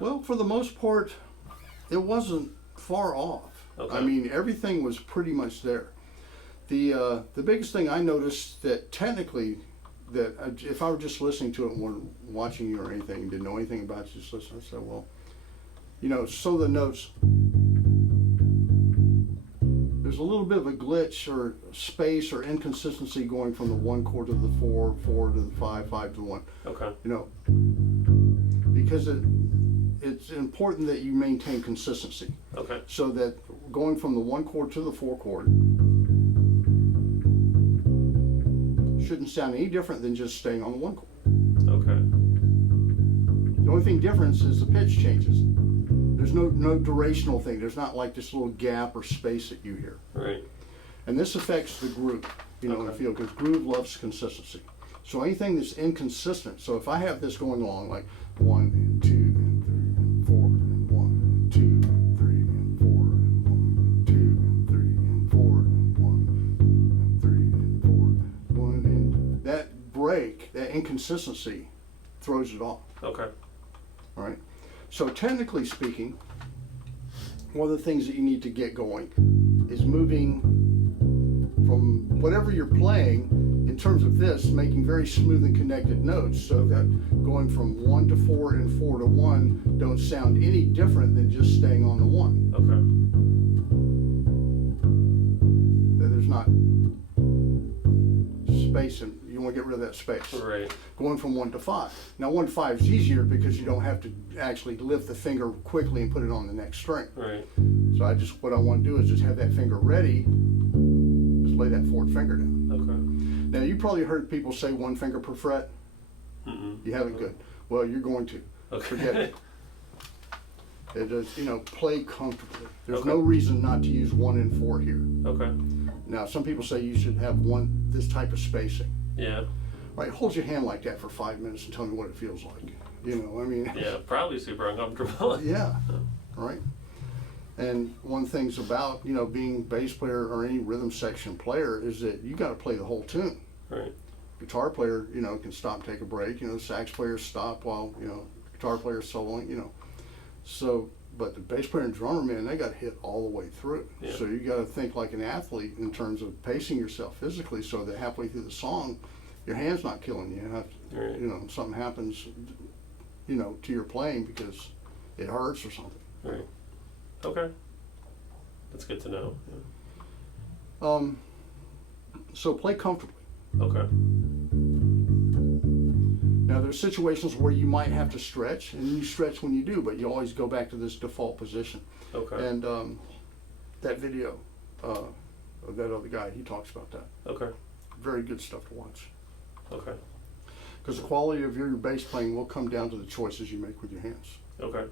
Well, for the most part, it wasn't far off. Okay. I mean, everything was pretty much there. The biggest thing I noticed that technically, that if I were just listening to it and weren't watching you or anything, and didn't know anything about it, just listening, I said, well, you know, so the notes, there's a little bit of a glitch or space or inconsistency going from the 1 chord to the 4, 4 to the 5, 5 to the 1. Okay. You know, because it's important that you maintain consistency. Okay. So that going from the 1 chord to the 4 chord shouldn't sound any different than just staying on the 1 chord. Okay. The only thing difference is the pitch changes. There's no durational thing. There's not like this little gap or space that you hear. Right. And this affects the groove, you know, in the field, because groove loves consistency. So anything that's inconsistent, so if I have this going along like 1 and 2 and 3 and 4 and 1 and 2 and 3 and 4 and 1 and 2 and 3 and 4 and 1 and 3 and 4 1 and that break, that inconsistency throws it off. Okay. All right. So technically speaking, one of the things that you need to get going is moving from whatever you're playing in terms of this, making very smooth and connected notes, so that going from 1 to 4 and 4 to 1 don't sound any different than just staying on the 1. Okay. That there's not space, and you want to get rid of that space. Right. Going from 1 to 5. Now 1 to 5 is easier because you don't have to actually lift the finger quickly and put it on the next string. Right. So what I want to do is just have that finger ready, just lay that 4th finger down. Okay. Now you probably heard people say 1 finger per fret. Mm-mm. You haven't? Good. Well, you're going to. Okay. Forget it. It just, you know, play comfortably. There's Okay. no reason not to use 1 and 4 here. Okay. Now some people say you should have this type of spacing. Yeah. Right, hold your hand like that for 5 minutes and tell me what it feels like. You know, I mean. Yeah, probably super uncomfortable. Yeah, right. And one thing's about, you know, being bass player or any rhythm section player is that you got to play the whole tune. Right. Guitar player, you know, can stop, take a break. You know, sax players stop while, you know, guitar players soloing, you know. So, but the bass player and drummer, man, they got to hit all the way through. Yeah. So you got to think like an athlete in terms of pacing yourself physically, so that halfway through the song, your hand's not killing you. Right. You know, something happens, you know, to your playing because it hurts or something. Right. Okay. That's good to know. So play comfortably. Yeah. Okay. Now there's situations where you might have to stretch, and you stretch when you do, but you always go back to this default position. Okay. And that video of that other guy, he talks about that. Okay. Very good stuff to watch. Okay. Because the quality of your bass playing will come down to the choices you make with your hands. Okay.